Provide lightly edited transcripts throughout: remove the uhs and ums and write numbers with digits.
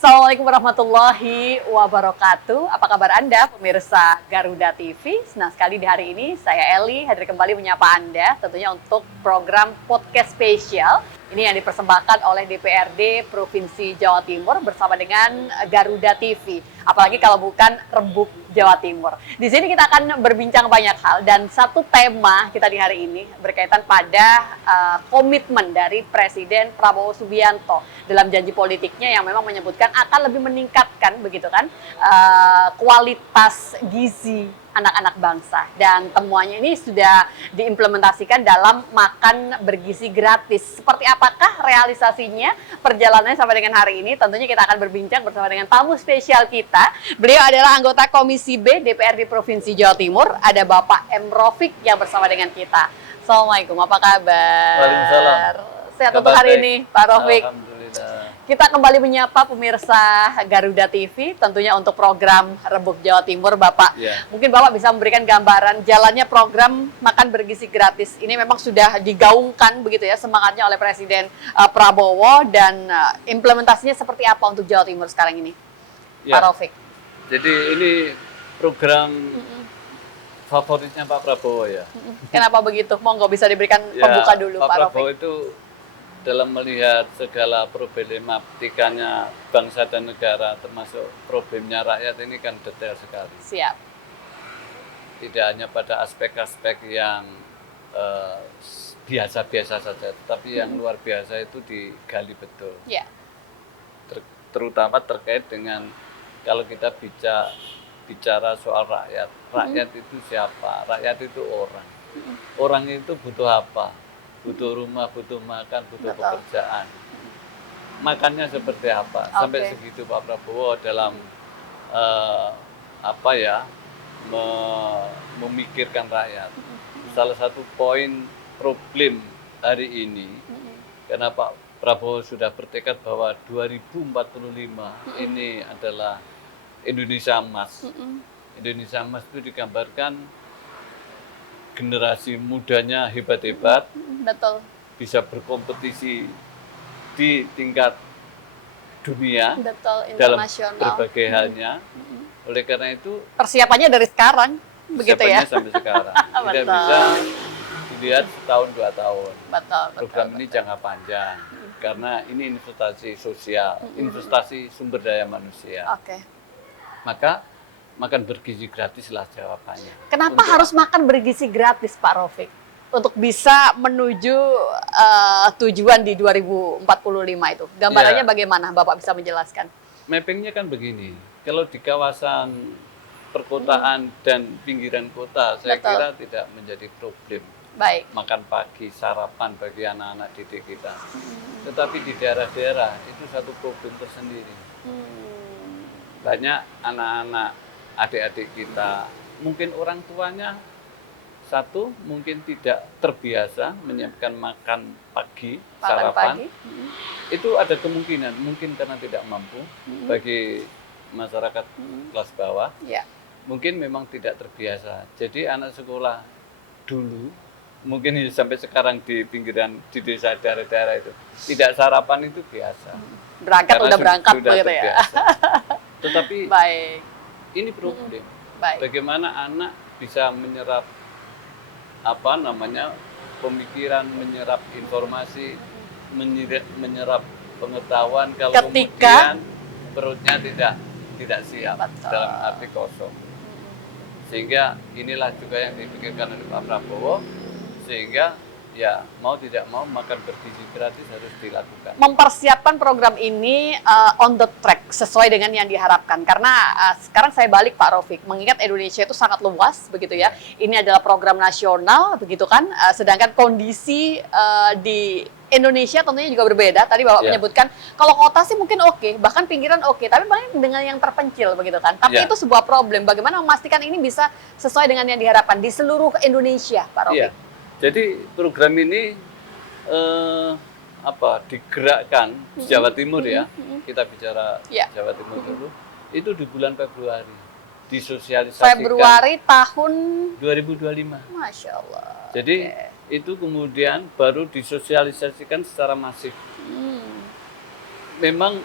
Assalamualaikum warahmatullahi wabarakatuh. Apa kabar Anda, pemirsa Garuda TV? Senang sekali di hari ini saya Eli hadir kembali menyapa Anda, tentunya untuk program podcast spesial. Ini yang dipersembahkan oleh DPRD Provinsi Jawa Timur bersama dengan Garuda TV. Apalagi kalau bukan Rembuk Jawa Timur. Di sini kita akan berbincang banyak hal dan satu tema kita di hari ini berkaitan pada komitmen dari Presiden Prabowo Subianto dalam janji politiknya yang memang menyebutkan akan lebih meningkatkan begitu kan kualitas gizi anak-anak bangsa, dan temuannya ini sudah diimplementasikan dalam makan bergizi gratis. Seperti apakah realisasinya, perjalanannya sampai dengan hari ini? Tentunya kita akan berbincang bersama dengan tamu spesial kita. Beliau adalah anggota Komisi B DPRD Provinsi Jawa Timur. Ada Bapak M. Rofik yang bersama dengan kita. Assalamualaikum, apa kabar? Waalaikumsalam. Sehat untuk hari ini, Pak Rofik. Alhamdulillah. Kita kembali menyapa pemirsa Garuda TV, tentunya untuk program Rembuk Jawa Timur, Bapak. Ya. Mungkin Bapak bisa memberikan gambaran jalannya program makan bergizi gratis. Ini memang sudah digaungkan begitu ya semangatnya oleh Presiden Prabowo, dan implementasinya seperti apa untuk Jawa Timur sekarang ini, Ya. Pak Rofik? Jadi ini program favoritnya Pak Prabowo ya. Kenapa begitu? Monggo bisa diberikan pembuka dulu, Pak Pak Prabowo Rofik. itu dalam melihat segala problematikanya bangsa dan negara, termasuk problemnya rakyat, ini kan detail sekali. Siap. Tidak hanya pada aspek-aspek yang biasa-biasa saja, tapi yang luar biasa itu digali betul. Ya. Terutama terkait dengan kalau kita bicara soal rakyat. Rakyat itu siapa? Rakyat itu orang. Orang itu butuh apa? Butuh rumah, butuh makan, butuh Betul. pekerjaan. Makannya seperti apa? Sampai Oke. segitu Pak Prabowo dalam memikirkan rakyat. Salah satu poin problem hari ini, karena Pak Prabowo sudah bertekad bahwa 2045 ini adalah Indonesia Emas. Indonesia Emas itu digambarkan generasi mudanya hebat-hebat, Betul. bisa berkompetisi di tingkat dunia Betul, dalam internasional. berbagai halnya. Oleh karena itu Persiapannya dari sekarang, begitu ya? persiapannya sampai sekarang. Tidak Betul. bisa dilihat setahun 2 tahun. Betul, Program ini jangka panjang, karena ini investasi sosial, investasi sumber daya manusia. Oke. Maka makan bergizi gratislah jawabannya. Kenapa harus makan bergizi gratis, Pak Rofik? Untuk bisa menuju tujuan di 2045 itu. Gambarannya Ya. bagaimana? Bapak bisa menjelaskan? Mappingnya kan begini, kalau di kawasan perkotaan dan pinggiran kota, saya Betul. kira tidak menjadi problem. Baik. Makan pagi, sarapan bagi anak-anak didik kita. Tetapi di daerah-daerah itu satu problem tersendiri. Banyak anak-anak, adik-adik kita, mungkin orang tuanya satu, mungkin tidak terbiasa menyiapkan makan pagi, Makan sarapan. pagi. Itu ada kemungkinan, mungkin karena tidak mampu bagi masyarakat kelas bawah. Ya. Mungkin memang tidak terbiasa. Jadi anak sekolah dulu, mungkin sampai sekarang di pinggiran, di desa daerah-daerah itu, tidak sarapan itu biasa. Berangkat Karena udah berangkat sudah begitu ya. terbiasa. Tetapi Baik. ini problem. Baik. Bagaimana anak bisa menyerap pemikiran, menyerap informasi, menyerap pengetahuan kalau Ketika- kemudian perutnya tidak siap, Betul. dalam arti kosong. Sehingga inilah juga yang dipikirkan oleh Pak Prabowo, sehingga ya mau tidak mau makan bergizi gratis harus dilakukan. Mempersiapkan program ini on the track sesuai dengan yang diharapkan, karena sekarang saya balik, Pak Rofik, mengingat Indonesia itu sangat luas begitu ya. Ini adalah program nasional begitu kan, sedangkan kondisi di Indonesia tentunya juga berbeda. Tadi Bapak Ya. menyebutkan kalau kota sih mungkin oke, bahkan pinggiran oke, tapi paling dengan yang terpencil begitu kan. Tapi Ya. itu sebuah problem. Bagaimana memastikan ini bisa sesuai dengan yang diharapkan di seluruh Indonesia, Pak Rofik? Iya. Jadi program ini digerakkan di Jawa Timur ya. Kita bicara Ya. Jawa Timur dulu. Itu di bulan Februari disosialisasikan Februari tahun 2025. Masya Allah. Jadi Oke. itu kemudian baru disosialisasikan secara masif. Memang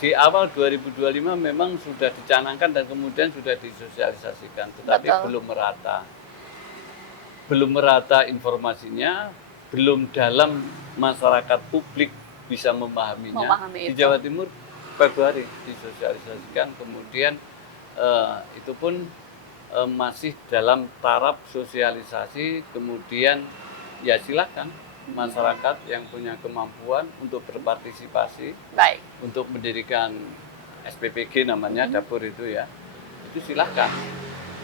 di awal 2025 memang sudah dicanangkan dan kemudian sudah disosialisasikan, tetapi Betul. belum merata informasinya, belum dalam masyarakat publik bisa memahaminya. Memahami Di itu. Jawa Timur Februari disosialisasikan, kemudian itu pun masih dalam taraf sosialisasi, kemudian ya silakan masyarakat yang punya kemampuan untuk berpartisipasi Baik. untuk mendirikan SPPG namanya dapur itu ya, itu silahkan.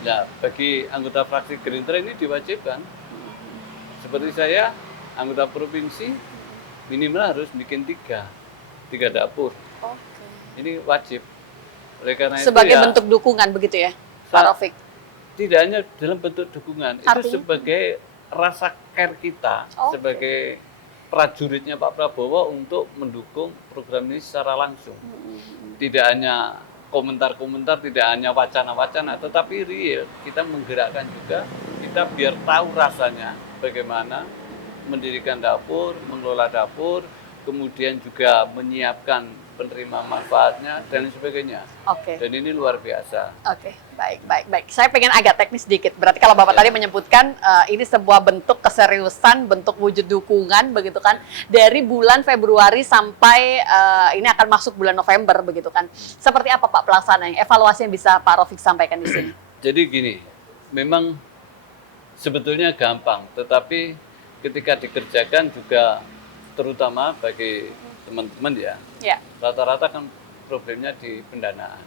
Nah, bagi anggota fraksi Gerindra ini diwajibkan. Seperti saya, anggota provinsi minimal harus bikin tiga dapur. Oke. Ini wajib. Oleh karena Sebagai itu ya, bentuk dukungan begitu ya, Pak Rafiq? tidak hanya dalam bentuk dukungan, itu Artinya? sebagai rasa care kita Oke. sebagai prajuritnya Pak Prabowo untuk mendukung program ini secara langsung. Tidak hanya komentar-komentar, tidak hanya wacana-wacana, tetapi real. Kita menggerakkan juga, kita biar tahu rasanya bagaimana mendirikan dapur, mengelola dapur, kemudian juga menyiapkan penerima manfaatnya dan sebagainya. Oke. Dan ini luar biasa. Oke, baik. Saya pengen agak teknis sedikit. Berarti kalau Bapak tadi menyebutkan ini sebuah bentuk keseriusan, bentuk wujud dukungan, begitu kan? Dari bulan Februari sampai ini akan masuk bulan November, begitu kan? Seperti apa Pak pelaksanaannya? Evaluasi yang bisa Pak Rafiq sampaikan di sini? Jadi gini, memang sebetulnya gampang, tetapi ketika dikerjakan juga terutama bagi teman-teman ya, Ya, rata-rata kan problemnya di pendanaan.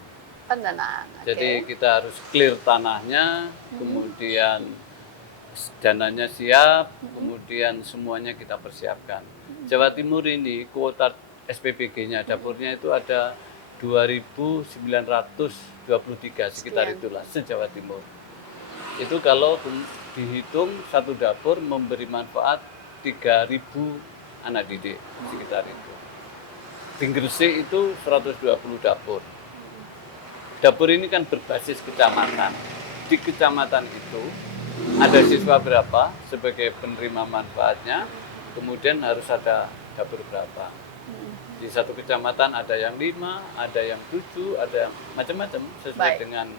pendanaan. Jadi kita harus clear tanahnya, kemudian dananya siap, kemudian semuanya kita persiapkan. Jawa Timur ini kuota SPPG-nya, dapurnya itu ada 2.923 sekitar Sekian. itulah se-Jawa Timur. Itu kalau dihitung satu dapur memberi manfaat 3.000 anak didik sekitar itu. Di Gresik itu 120 dapur. Dapur ini kan berbasis kecamatan. Di kecamatan itu ada siswa berapa sebagai penerima manfaatnya, kemudian harus ada dapur berapa. Di satu kecamatan ada yang 5, ada yang 7, ada yang macam-macam sesuai Baik. dengan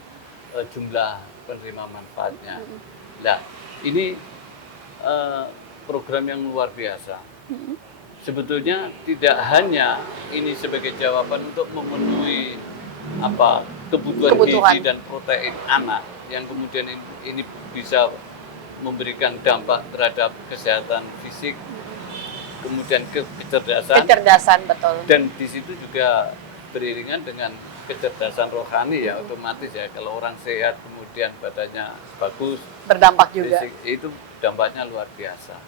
jumlah penerima manfaatnya. Nah, ini program yang luar biasa. Sebetulnya tidak hanya ini sebagai jawaban untuk memenuhi kebutuhan gizi dan protein anak yang kemudian ini bisa memberikan dampak terhadap kesehatan fisik, kemudian kecerdasan, Betul. dan di situ juga beriringan dengan kecerdasan rohani ya, otomatis ya, kalau orang sehat kemudian badannya bagus, Berdampak juga. fisik, itu dampaknya luar biasa.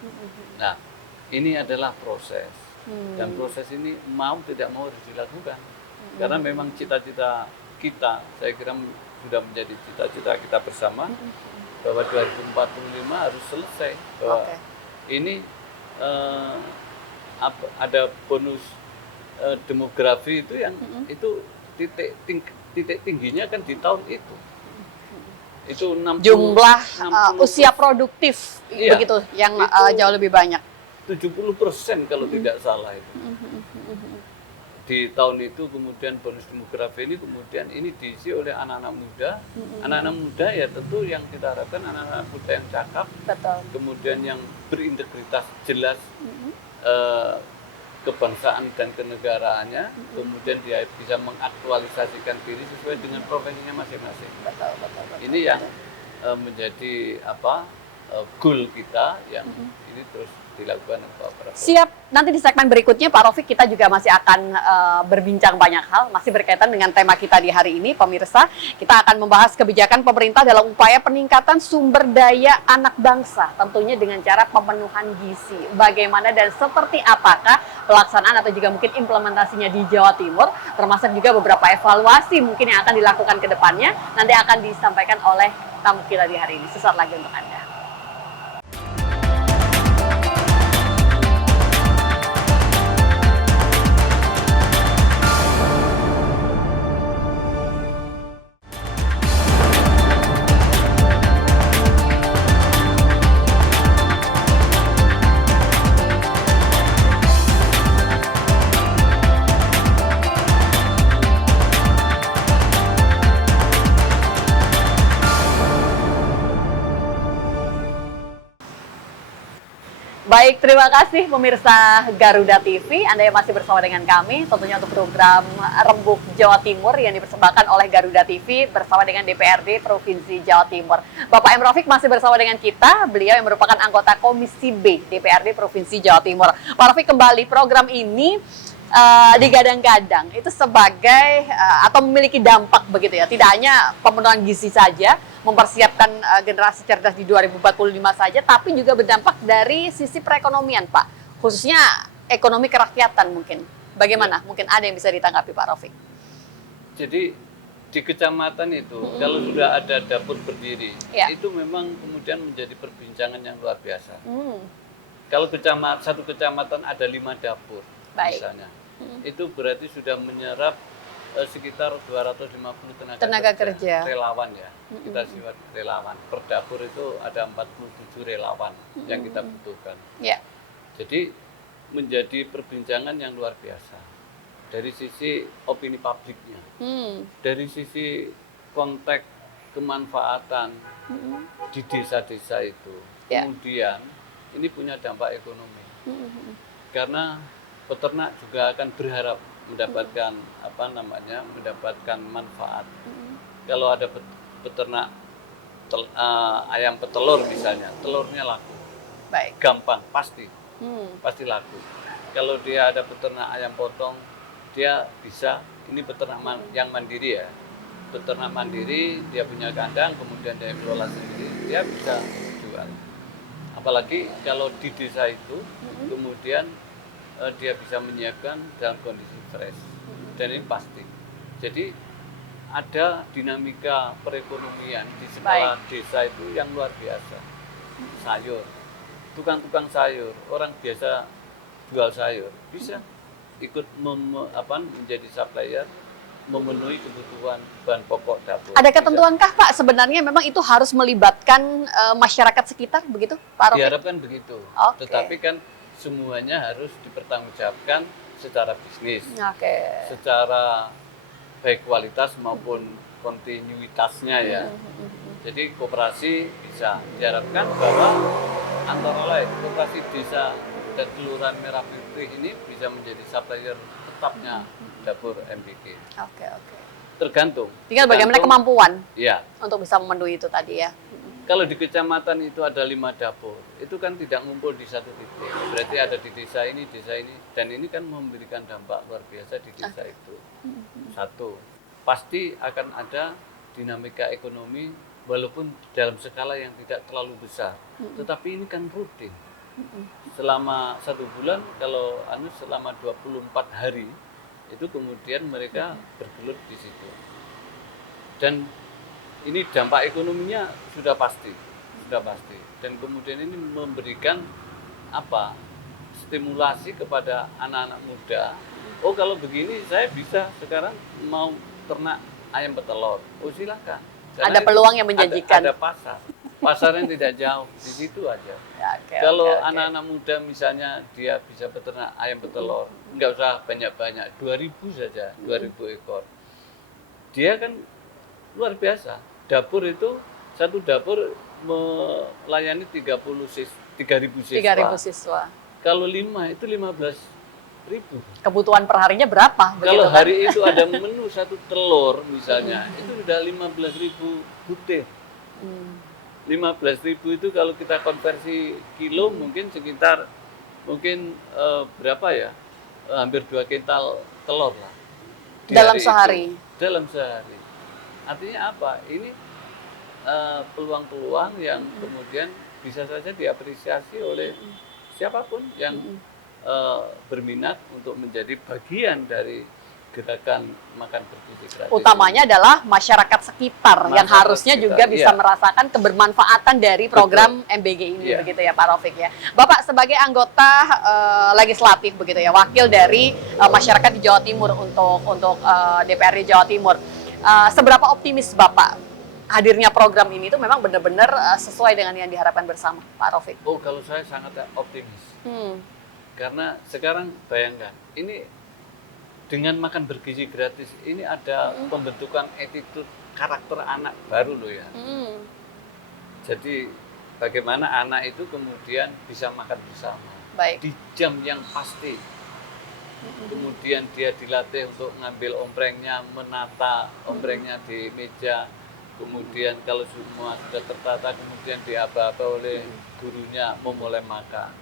Nah, ini adalah proses, dan proses ini mau tidak mau harus dilakukan, karena memang cita-cita kita, saya kira sudah menjadi cita-cita kita bersama, bahwa 2045 harus selesai, bahwa ini ada bonus demografi itu yang itu titik tingginya kan di tahun itu 60, Jumlah 60%. usia produktif Iya, begitu yang itu jauh lebih banyak. 70% kalau tidak salah itu. Di tahun itu kemudian bonus demografi ini kemudian ini diisi oleh anak-anak muda. Anak-anak muda ya tentu yang kita harapkan anak-anak muda yang cakap, Betul. kemudian yang berintegritas jelas kebangsaan dan kenegaraannya, kemudian dia bisa mengaktualisasikan diri sesuai dengan profesinya masing-masing. Betul. Ini yang menjadi goal kita yang ini terus dilakukan Pak Prabowo. Siap, nanti di segmen berikutnya Pak Rafiq kita juga masih akan berbincang banyak hal, masih berkaitan dengan tema kita di hari ini, pemirsa. Kita akan membahas kebijakan pemerintah dalam upaya peningkatan sumber daya anak bangsa, tentunya dengan cara pemenuhan gizi. Bagaimana dan seperti apakah pelaksanaan atau juga mungkin implementasinya di Jawa Timur, termasuk juga beberapa evaluasi mungkin yang akan dilakukan ke depannya, nanti akan disampaikan oleh tamu kita di hari ini. Sesaat lagi untuk Anda. Baik, terima kasih pemirsa Garuda TV. Anda yang masih bersama dengan kami, tentunya untuk program Rembuk Jawa Timur yang dipersembahkan oleh Garuda TV bersama dengan DPRD Provinsi Jawa Timur. Bapak M. Rafiq masih bersama dengan kita, beliau yang merupakan anggota Komisi B DPRD Provinsi Jawa Timur. Pak Rafiq, kembali program ini digadang-gadang itu sebagai atau memiliki dampak begitu ya, tidak hanya pemenuhan gizi saja, mempersiapkan generasi cerdas di 2045 saja, tapi juga berdampak dari sisi perekonomian, Pak, khususnya ekonomi kerakyatan mungkin. Bagaimana? Mungkin ada yang bisa ditanggapi, Pak Rafiq. Jadi di kecamatan itu kalau sudah ada dapur berdiri, itu memang kemudian menjadi perbincangan yang luar biasa. Kalau satu kecamatan ada 5 dapur, misalnya, itu berarti sudah menyerap sekitar 250 tenaga kerja relawan ya. Kita siwat relawan. Per dapur itu ada 47 relawan yang kita butuhkan. Jadi menjadi perbincangan yang luar biasa. Dari sisi opini publiknya, dari sisi konteks kemanfaatan di desa-desa itu. Kemudian ini punya dampak ekonomi. Karena peternak juga akan berharap mendapatkan mendapatkan manfaat. Kalau ada peternak ayam petelur misalnya, telurnya laku. Gampang, pasti laku. Kalau dia ada peternak ayam potong, dia bisa, ini peternak yang mandiri ya. Peternak mandiri, dia punya kandang, kemudian dia kelola sendiri, dia bisa jual. Apalagi kalau di desa itu, kemudian dia bisa menyiapkan dalam kondisi fresh, dan ini pasti. Jadi ada dinamika perekonomian di skala desa itu yang luar biasa. Sayur, tukang-tukang sayur, orang biasa jual sayur bisa ikut menjadi supplier, memenuhi kebutuhan bahan pokok dapur. Ada ketentuankah Pak sebenarnya memang itu harus melibatkan masyarakat sekitar begitu, Pak Rafiq? Diharapkan begitu. Tetapi kan semuanya harus dipertanggungjawabkan secara bisnis, secara baik kualitas maupun kontinuitasnya ya. Jadi koperasi bisa diharapkan bahwa antara lain koperasi desa dan kelurahan Merah Putih ini bisa menjadi supplier tetapnya dapur MBG. Tergantung. Tinggal bagaimana kemampuan untuk bisa memenuhi itu tadi ya. Kalau di kecamatan itu ada 5 dapur, itu kan tidak ngumpul di satu titik. Berarti ada di desa ini, dan ini kan memberikan dampak luar biasa di desa itu. Satu, pasti akan ada dinamika ekonomi walaupun dalam skala yang tidak terlalu besar. Tetapi ini kan rutin. Selama 1 bulan, kalau selama 24 hari, itu kemudian mereka bergelut di situ. Dan ini dampak ekonominya sudah pasti. Dan kemudian ini memberikan stimulasi kepada anak-anak muda. Oh, kalau begini saya bisa sekarang mau ternak ayam petelur. Oh, silakan. Ada peluang yang menjanjikan. Ada pasarnya tidak jauh, di situ aja. Kalau anak-anak muda misalnya dia bisa beternak ayam petelur, nggak usah banyak-banyak, 2.000 saja, 2.000 ekor. Dia kan luar biasa. Dapur itu, satu dapur melayani 3.000 siswa. Kalau 5 itu 15.000. Kebutuhan perharinya berapa? Kalau hari itu ada menu 1 telur misalnya, itu sudah 15.000 butir. 15.000 itu kalau kita konversi kilo mungkin sekitar berapa ya? Hampir 2 kintal telur lah. Dalam sehari. Dalam sehari. Artinya apa? Ini peluang-peluang yang kemudian bisa saja diapresiasi oleh siapapun yang berminat untuk menjadi bagian dari gerakan makan bergizi gratis. Utamanya adalah masyarakat sekitar yang harusnya juga bisa merasakan kebermanfaatan dari program MBG ini, begitu ya Pak Rafiq ya. Bapak sebagai anggota legislatif begitu ya, wakil dari masyarakat di Jawa Timur untuk DPRD Jawa Timur. Seberapa optimis Bapak hadirnya program ini itu memang benar-benar sesuai dengan yang diharapkan bersama, Pak Rafiq? Oh, kalau saya sangat optimis. Karena sekarang bayangkan, ini dengan makan bergizi gratis, ini ada pembentukan attitude karakter anak baru loh ya. Jadi bagaimana anak itu kemudian bisa makan bersama. Baik. di jam yang pasti. Kemudian dia dilatih untuk ngambil omprengnya, menata omprengnya di meja. Kemudian kalau semua sudah tertata, kemudian diaba-aba oleh gurunya memulai makan.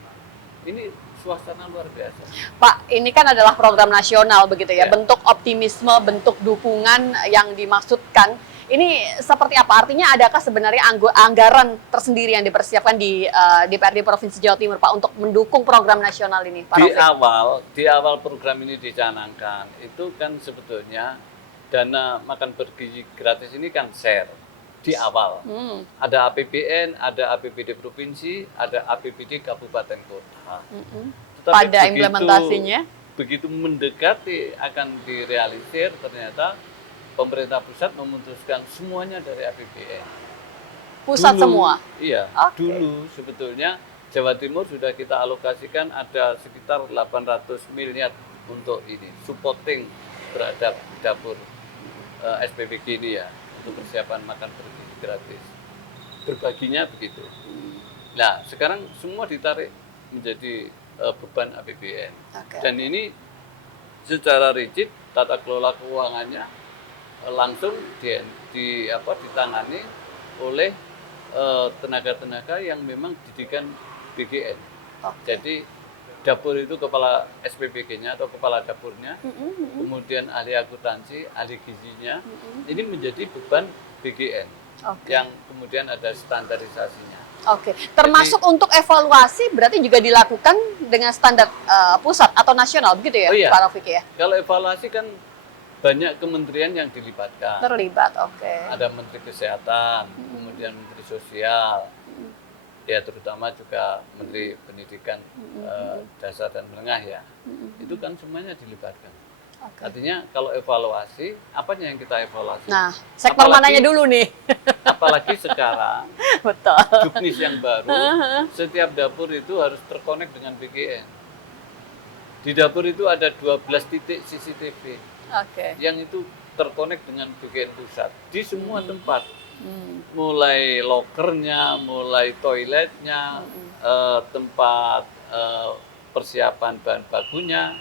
Ini suasana luar biasa. Pak, ini kan adalah program nasional begitu ya, Ya. bentuk optimisme, bentuk dukungan yang dimaksudkan. Ini seperti apa? Artinya adakah sebenarnya anggaran tersendiri yang dipersiapkan di DPRD Provinsi Jawa Timur, Pak, untuk mendukung program nasional ini, Pak Raufik? Di awal program ini dicanangkan, itu kan sebetulnya dana makan bergizi gratis ini kan share di awal. Ada APBN, ada APBD provinsi, ada APBD kabupaten kota. Tetapi Pada implementasinya? begitu mendekati akan direalisir, ternyata pemerintah pusat memutuskan semuanya dari APBN. Pusat Dulu, semua? Iya, Oke. dulu sebetulnya Jawa Timur sudah kita alokasikan ada sekitar 800 miliar untuk ini, supporting terhadap dapur SPBG ini ya, untuk persiapan makan bergizi gratis. Berbaginya begitu. Nah, sekarang semua ditarik menjadi beban APBN. Oke. Dan ini secara rigid, tata kelola keuangannya langsung ditangani oleh tenaga-tenaga yang memang didikan BGN. Oke. Jadi dapur itu kepala SPBG-nya atau kepala dapurnya, kemudian ahli akuntansi, ahli gizinya, ini menjadi beban BGN Oke. yang kemudian ada standarisasinya. Oke, termasuk untuk evaluasi berarti juga dilakukan dengan standar pusat atau nasional begitu ya, Oh iya. Pak Raufik ya? Kalau evaluasi kan banyak kementerian yang dilibatkan. Terlibat, oke. Ada Menteri Kesehatan, kemudian Menteri Sosial, ya terutama juga Menteri Pendidikan Dasar dan Menengah ya. Itu kan semuanya dilibatkan. Oke. Artinya kalau evaluasi, apanya yang kita evaluasi? Nah, sektor mananya dulu nih? Apalagi sekarang, Betul. juknis yang baru, setiap dapur itu harus terkonek dengan BGN. Di dapur itu ada 12 titik CCTV. Oke. yang itu terkonek dengan BGN pusat di semua tempat, mulai lokernya, mulai toiletnya, tempat persiapan bahan bakunya,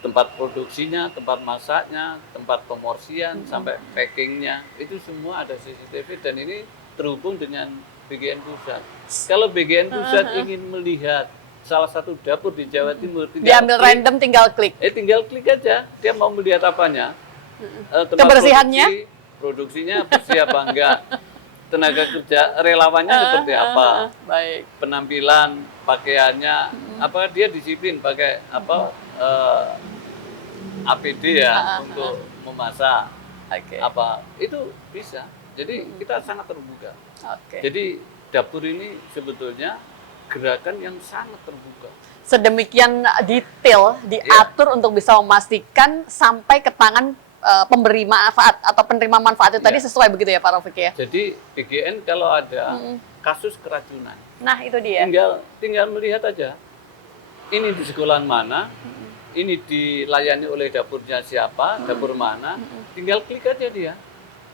tempat produksinya, tempat masaknya, tempat pemorsian, sampai packingnya, itu semua ada CCTV dan ini terhubung dengan BGN pusat. Kalau BGN pusat ingin melihat salah satu dapur di Jawa Timur, Diambil random, tinggal klik. tinggal klik aja, dia mau melihat apanya, tempat Kebersihannya? produksinya bersih apa enggak, tenaga kerja relawannya seperti apa, Baik. penampilan, pakaiannya, apa dia disiplin pakai apa APD ya untuk memasak, Oke. apa itu bisa. Jadi kita sangat terbuka. Oke. Jadi dapur ini sebetulnya gerakan yang sangat terbuka. Sedemikian detail diatur untuk bisa memastikan sampai ke tangan pemberi manfaat atau penerima manfaat itu tadi sesuai begitu ya Pak Raufik ya? Jadi BGN kalau ada kasus keracunan, Nah itu dia. tinggal melihat aja. Ini di sekolahan mana, ini dilayani oleh dapurnya siapa, dapur mana, tinggal klik aja dia.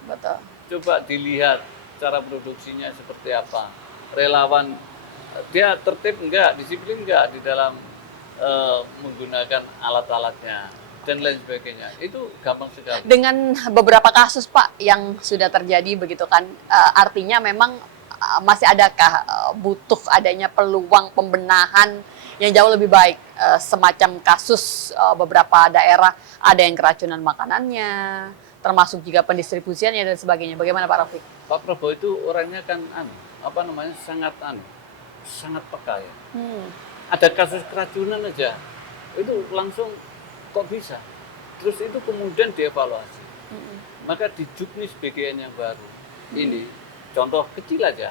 Betul. Coba dilihat cara produksinya seperti apa. Relawan dia tertib enggak, disiplin enggak di dalam menggunakan alat-alatnya dan lain sebagainya. Itu gampang sekali. Dengan beberapa kasus Pak yang sudah terjadi begitu kan, artinya memang masih adakah butuh adanya peluang pembenahan yang jauh lebih baik, semacam kasus beberapa daerah ada yang keracunan makanannya, termasuk juga pendistribusiannya dan sebagainya. Bagaimana Pak Raufik? Pak Prabowo itu orangnya kan sangat peka ya. Ada kasus keracunan aja, itu langsung kok bisa. Terus itu kemudian dievaluasi. Maka di juknis BGN yang baru ini, contoh kecil aja,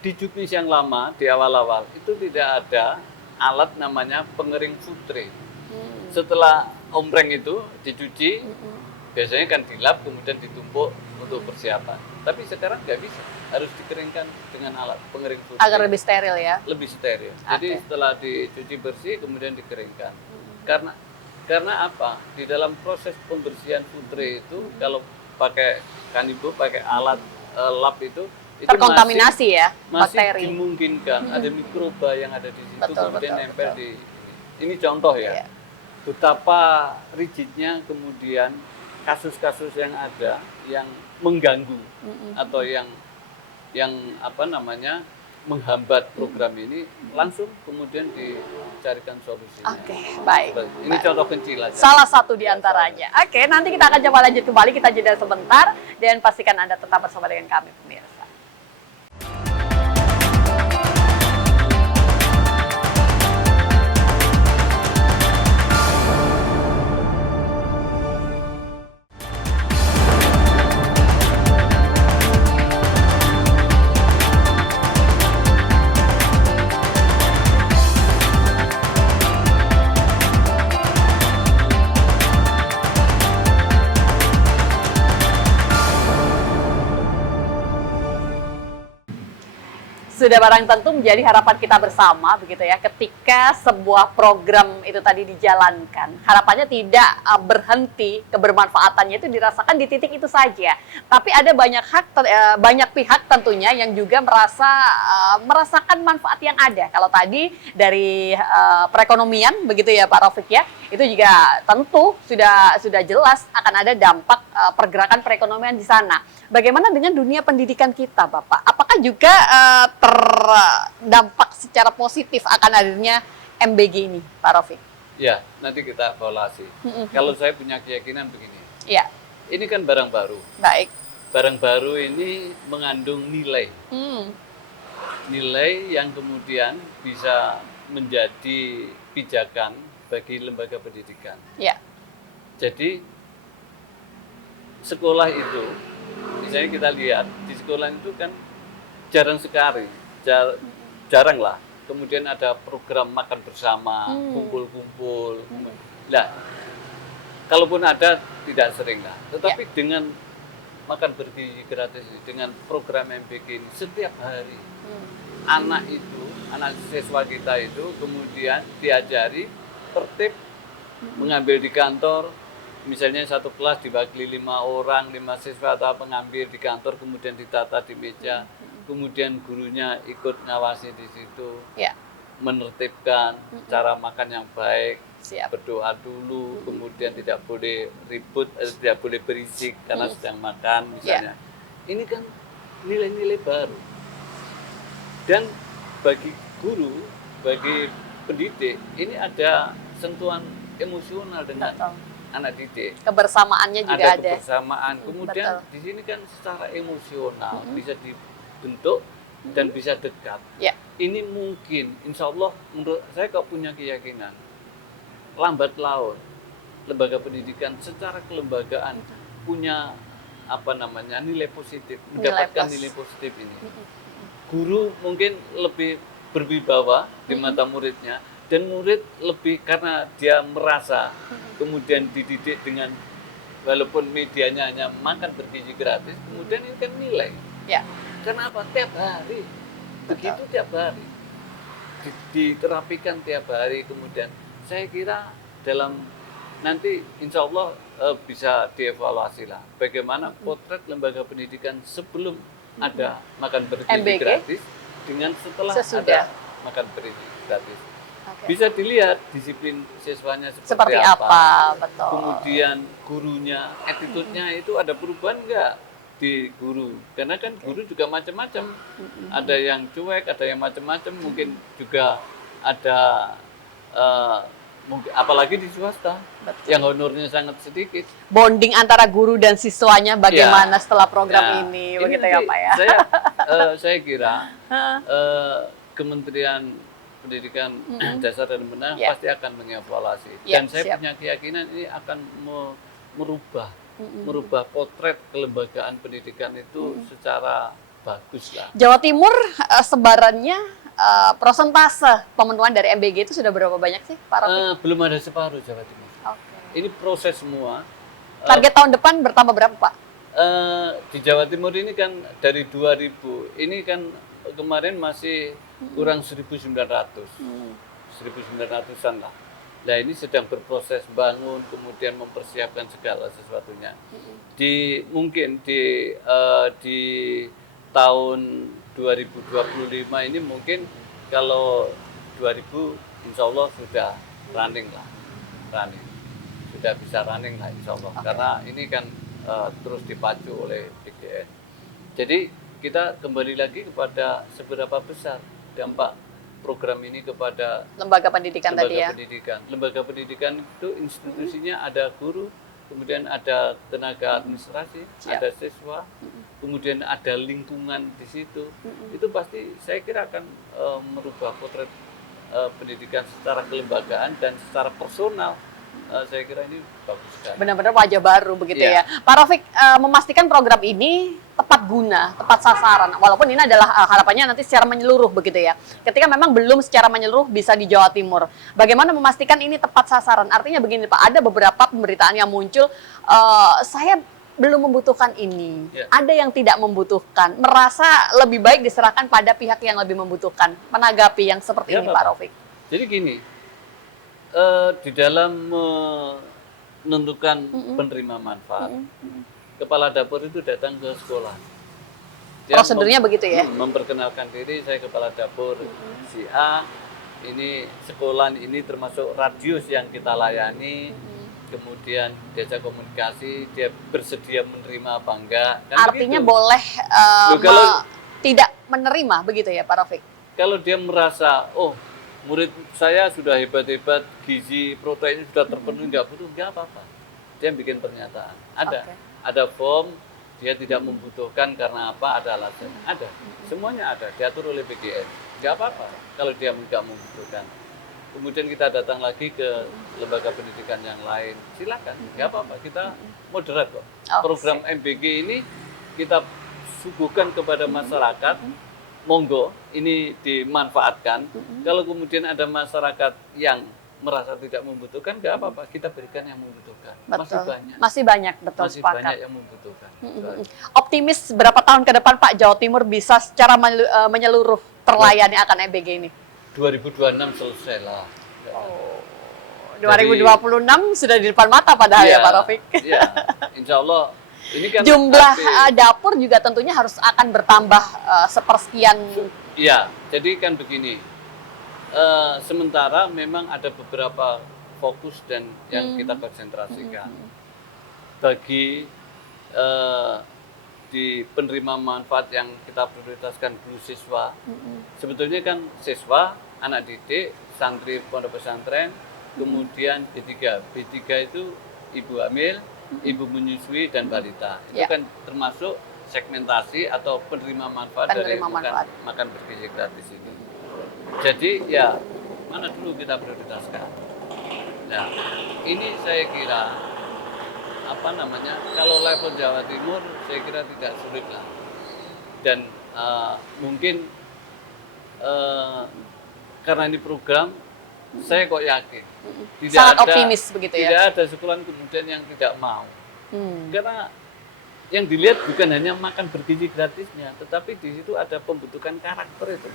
di juknis yang lama di awal-awal itu tidak ada alat namanya pengering food tray. Setelah ompreng itu dicuci, biasanya kan dilap kemudian ditumpuk untuk persiapan. Tapi sekarang nggak bisa, harus dikeringkan dengan alat pengering food tray. Agar lebih steril ya? Lebih steril. Jadi setelah dicuci bersih kemudian dikeringkan. Karena apa? Di dalam proses pembersihan food tray itu kalau pakai kanibo, pakai alat lap itu itu terkontaminasi ya masih bakteri. dimungkinkan ada mikroba yang ada di situ Betul, kemudian betul, nempel betul. di ini contoh ya. Iya. Betapa rigidnya kemudian kasus-kasus yang ada yang mengganggu atau yang apa namanya menghambat program ini langsung kemudian dicarikan solusinya. Oke, baik. Ini contoh kecil aja. Salah satu di antaranya. Oke, nanti kita akan coba lanjut kembali. Kita jeda sebentar dan pastikan Anda tetap bersama dengan kami pemirsa. Sudah barang tentu menjadi harapan kita bersama begitu ya, ketika sebuah program itu tadi dijalankan, harapannya tidak berhenti, kebermanfaatannya itu dirasakan di titik itu saja, tapi ada banyak pihak tentunya yang juga merasakan manfaat yang ada. Kalau tadi dari perekonomian begitu ya Pak Raufik ya, itu juga tentu sudah jelas akan ada dampak pergerakan perekonomian di sana. Bagaimana dengan dunia pendidikan kita, Bapak? Apakah juga terdampak secara positif akan hadirnya MBG ini, Pak Raufik? Ya, nanti kita evaluasi. Kalau saya punya keyakinan begini. Ya. Ini kan barang baru. Baik. Barang baru ini mengandung nilai. Nilai yang kemudian bisa menjadi pijakan bagi lembaga pendidikan. Ya. Jadi sekolah itu, misalnya kita lihat di sekolah itu kan jarang sekali, jarang lah. Kemudian ada program makan bersama, kumpul-kumpul. Nah, kalaupun ada tidak sering lah. Tetapi dengan makan bergizi gratis, dengan program MBG ini setiap hari anak siswa kita itu kemudian diajari tertib, mengambil di kantor. Misalnya satu kelas diwakili 5 orang, 5 siswa atau mengambil di kantor, kemudian ditata di meja, kemudian gurunya ikut ngawasi di situ, menertibkan cara makan yang baik, berdoa dulu, kemudian tidak boleh ribut, tidak boleh berisik karena sedang makan misalnya. Ini kan nilai-nilai baru. Dan bagi guru, bagi pendidik, ini ada sentuhan emosional dengan anak didik. Kebersamaannya juga ada. Kebersamaan. Kemudian di sini kan secara emosional bisa dibentuk dan bisa dekat. Ini mungkin, insya Allah menurut saya kok punya keyakinan, lambat laun lembaga pendidikan secara kelembagaan punya nilai positif, mendapatkan nilai positif ini. Guru mungkin lebih berwibawa di mata muridnya, dan murid lebih karena dia merasa kemudian dididik dengan walaupun medianya hanya makan bergizi gratis, kemudian ini kan nilai. Kenapa? Tiap hari. Begitu tiap hari. Diterapikan tiap hari, kemudian saya kira dalam nanti insya Allah bisa dievaluasi lah bagaimana potret lembaga pendidikan sebelum ada makan bergizi gratis dengan setelah ada makan bergizi gratis. Bisa dilihat disiplin siswanya seperti apa. Betul. Kemudian gurunya, attitude-nya itu ada perubahan enggak di guru? Karena kan guru juga macam-macam. Ada yang cuek, ada yang macam-macam. Mungkin juga ada, apalagi di swasta, yang honornya sangat sedikit. Bonding antara guru dan siswanya bagaimana setelah program ini, begitu ya Pak ya? Saya kira Kementerian Pendidikan Dasar dan Menengah pasti akan mengevaluasi. Dan saya punya keyakinan ini akan merubah potret kelembagaan pendidikan itu secara bagus lah. Jawa Timur sebarannya prosentase pemenuhan dari MBG itu sudah berapa banyak sih Pak Raufik? Belum ada separuh Jawa Timur. Ini proses semua. Target tahun depan bertambah berapa Pak? Di Jawa Timur ini kan dari 2000, ini kan kemarin masih kurang 1.900, 1.900-an lah. Nah ini sedang berproses bangun, kemudian mempersiapkan segala sesuatunya. Mungkin di tahun 2025 ini mungkin kalau 2000 insya Allah sudah running lah, sudah bisa running lah insya Allah. Karena ini kan terus dipacu oleh PGN. Jadi kita kembali lagi kepada seberapa besar dampak program ini kepada lembaga pendidikan tadi ya. Lembaga pendidikan itu institusinya ada guru, kemudian ada tenaga administrasi, ada siswa, kemudian ada lingkungan di situ. Itu pasti saya kira akan merubah potret pendidikan secara kelembagaan dan secara personal. Saya kira ini bagus sekali. Benar-benar wajah baru begitu ya. Pak Rafiq, memastikan program ini tepat guna, tepat sasaran. Walaupun ini adalah harapannya nanti secara menyeluruh begitu ya. Ketika memang belum secara menyeluruh bisa di Jawa Timur. Bagaimana memastikan ini tepat sasaran? Artinya begini Pak, ada beberapa pemberitaan yang muncul, saya belum membutuhkan ini. Ada yang tidak membutuhkan. Merasa lebih baik diserahkan pada pihak yang lebih membutuhkan. Menanggapi yang seperti ini Pak Rafiq. Jadi gini, di dalam menentukan penerima manfaat, kepala dapur itu datang ke sekolah. Dia prosedurnya begitu ya? Memperkenalkan diri, saya kepala dapur si A, ini sekolah ini termasuk radius yang kita layani, kemudian diajak komunikasi, dia bersedia menerima apa enggak. Kan artinya begitu. Boleh tidak menerima begitu ya Pak Rafiq? Kalau dia merasa, oh murid saya sudah hebat-hebat, gizi, protein sudah terpenuhi, nggak butuh, nggak apa-apa. Dia bikin pernyataan. Ada form, dia tidak membutuhkan karena apa, ada alasan. Ada, semuanya ada, diatur oleh PGN. Nggak apa-apa kalau dia nggak membutuhkan. Kemudian kita datang lagi ke lembaga pendidikan yang lain, silakan, nggak apa-apa, kita moderat kok. Program MBG ini kita suguhkan kepada masyarakat, monggo ini dimanfaatkan. Kalau kemudian ada masyarakat yang merasa tidak membutuhkan, nggak apa-apa, kita berikan yang membutuhkan. Betul. Masih banyak, betul, masih sepakat. Banyak yang membutuhkan. Optimis berapa tahun ke depan Pak Jawa Timur bisa secara menyeluruh terlayani akan MBG ini? 2026 selesai lah. 2026 sudah di depan mata padahal ya Pak Rafiq. Iya, insya Allah. Ini kan jumlah dapur juga tentunya harus akan bertambah sepersekian. Iya, jadi kan begini. Sementara memang ada beberapa fokus dan yang kita konsentrasikan. Bagi di penerima manfaat yang kita prioritaskan dulu siswa, sebetulnya kan siswa, anak didik, santri pondok pesantren, kemudian B3. B3 itu ibu hamil, ibu menyusui dan balita. Itu kan termasuk segmentasi atau penerima manfaat dari makan bergizi gratis ini. Jadi ya mana dulu kita prioritaskan. Nah, ini saya kira kalau level Jawa Timur saya kira tidak sulit lah. Dan mungkin karena ini program, saya kok yakin sangat optimis begitu ya. Tidak ada sekolah kemudian yang tidak mau. Karena yang dilihat bukan hanya makan bergizi gratisnya, tetapi di situ ada pembentukan karakter itu.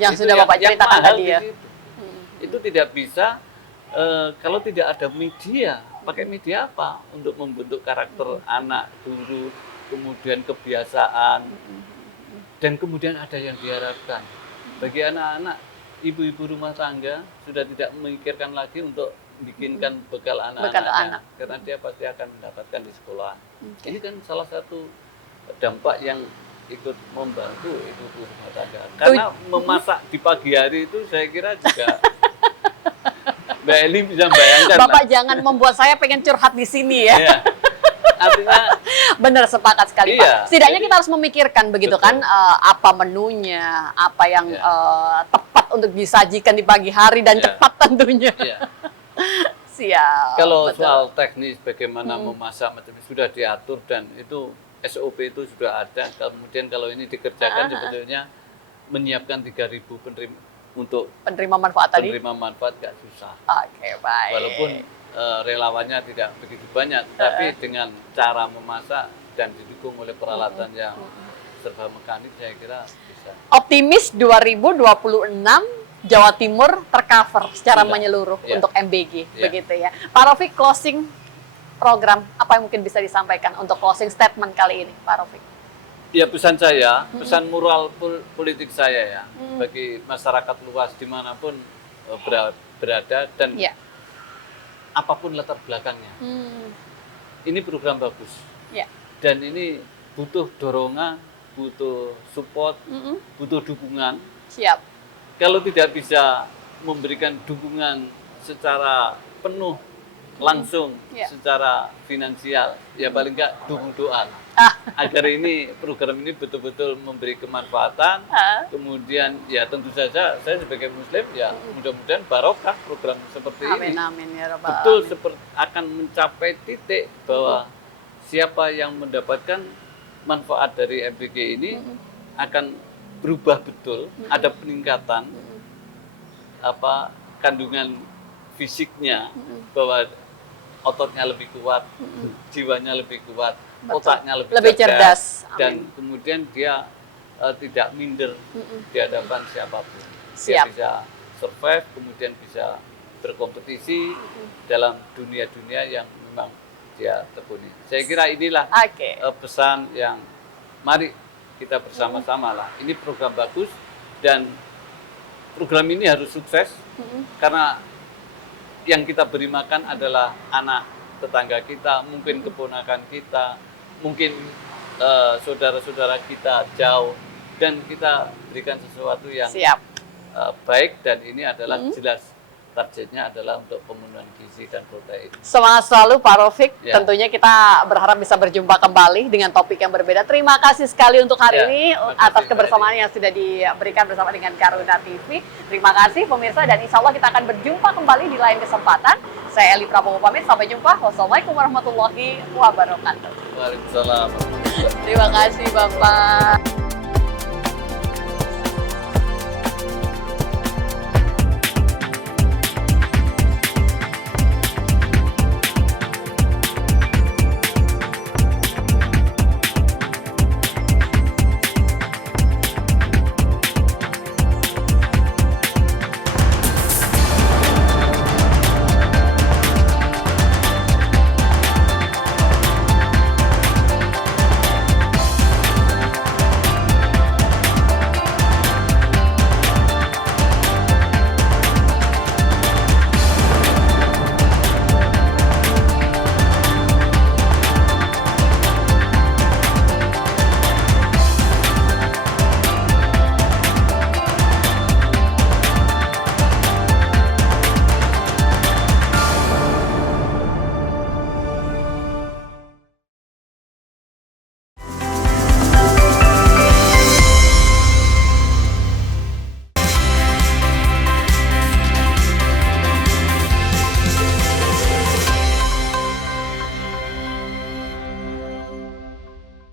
Yang itu sudah Bapak ceritakan tadi ya. Itu tidak bisa kalau tidak ada media. Pakai media apa untuk membentuk karakter anak, guru, kemudian kebiasaan, dan kemudian ada yang diharapkan bagi anak-anak. Ibu-ibu rumah tangga sudah tidak memikirkan lagi untuk bikinkan bekal anak-anaknya, karena dia pasti akan mendapatkan di sekolah. Ini kan salah satu dampak yang ikut membantu ibu-ibu rumah tangga. Karena memasak di pagi hari itu saya kira juga Mbak Eli bisa bayangkan. Bapak jangan membuat saya pengen curhat di sini ya. Iya. Artinya benar, sepakat sekali Pak. Setidaknya kita harus memikirkan begitu kan, apa menunya, apa yang tepat untuk disajikan di pagi hari dan cepat tentunya. Siap. Kalau soal teknis bagaimana memasak macam itu sudah diatur dan itu SOP itu sudah ada. Kemudian kalau ini dikerjakan sebetulnya menyiapkan 3.000 penerima manfaat tadi. Penerima manfaat gak susah. Oke, baik. Walaupun relawannya tidak begitu banyak, tapi dengan cara memasak dan didukung oleh peralatan yang serba mekanik, saya kira bisa. Optimis 2026 Jawa Timur tercover secara menyeluruh untuk MBG, begitu ya. Pak Rafiq, closing program apa yang mungkin bisa disampaikan untuk closing statement kali ini, Pak Rafiq? Ya pesan saya, pesan moral politik saya ya, bagi masyarakat luas dimanapun berada dan Ya. apapun latar belakangnya. Ini program bagus. Ya. Dan ini butuh dorongan, butuh support, butuh dukungan. Siap. Kalau tidak bisa memberikan dukungan secara penuh, langsung, Ya. secara finansial, ya paling enggak dukung doa lah. Agar ini program ini betul-betul memberi kemanfaatan. Kemudian ya tentu saja saya sebagai muslim ya mudah-mudahan barokah program seperti Amin, ini. amin ya Rabbal Betul alamin. seperti akan mencapai titik bahwa siapa yang mendapatkan manfaat dari MPG ini akan berubah betul, ada peningkatan apa kandungan fisiknya bahwa ototnya lebih kuat, jiwanya lebih kuat, Betul. otaknya Lebih cerdas. dan Amin. kemudian dia tidak minder di hadapan siapapun. Siap. Dia bisa survive, kemudian bisa berkompetisi dalam dunia-dunia yang memang dia tekuni. Saya kira inilah Oke. pesan yang mari kita bersama-sama lah. Ini program bagus dan program ini harus sukses karena yang kita beri makan adalah anak tetangga kita, mungkin keponakan kita, mungkin saudara-saudara kita jauh, dan kita berikan sesuatu yang Siap. baik dan ini adalah jelas targetnya adalah untuk pemenuhan gizi dan protein. Semangat selalu Pak Raufik. Ya. Tentunya kita berharap bisa berjumpa kembali dengan topik yang berbeda. Terima kasih sekali untuk hari Ya, ini terima kasih, atas Mbak kebersamaan yang sudah diberikan bersama dengan Garuda TV. Terima kasih pemirsa dan insya Allah kita akan berjumpa kembali di lain kesempatan. Saya Eli Prabowo pamit. Sampai jumpa. Wassalamualaikum warahmatullahi wabarakatuh. Waalaikumsalam. Terima kasih Bapak.